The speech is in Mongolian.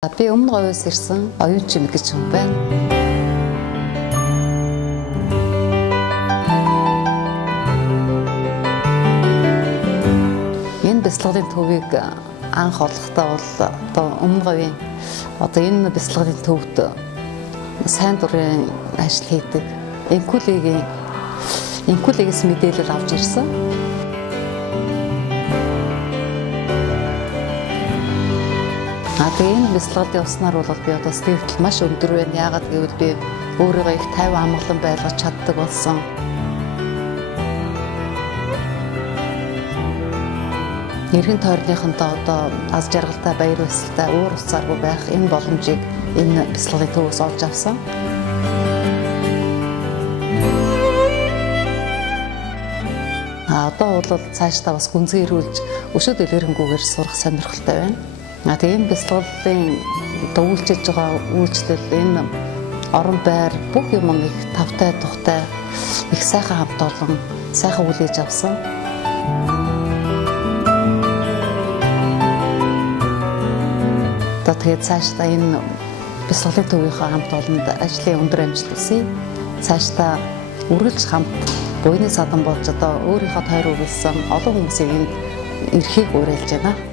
Би өмнө говьос ирсэн оюун чим гэж хүн байна. Энэ бяцлагын төвийг анх олохдоо бол одоо өмнө говийн одоо энэ бяцлагын төвд сайн дурын ажил хийдэг инкулигээс мэдээлэл авч ирсэн. Тэгээ энэ бяцлагын уснаар бол би одоо стилтэл маш өндөр байна. Яагаад гэвэл би өөрийгөө их 50 амгалан байлгаж чаддаг болсон. Нэрхэн тойрныхонтоо одоо аз жаргалтай, баяр баясгалтай, уур уцааргүй байх энэ боломжийг энэ бяцлагын төвөөс олж авсан. Одоо бол цаашдаа бас гүнзгийрүүлж өшөө дэлгэрэнгүйгээр сурах сонирхолтой байна. Тийм бяцлагын үйлчилж байгаа үйлчлэл энэ орон байр бүх юм их тавтай тухтай их сайхан хамт олон сайхан хүлээж авсан. Тэгээд цаашдаа энэ бяцлагын төвийнхөө хамт олонд ажлын өндөр амжилт хүсье. Цаашдаа үргэлж хамт буйны садан болж одоо өөрийнхөө тойр үргэлжсэн олон хүмүүсийн энд эрхийг уриалж байна.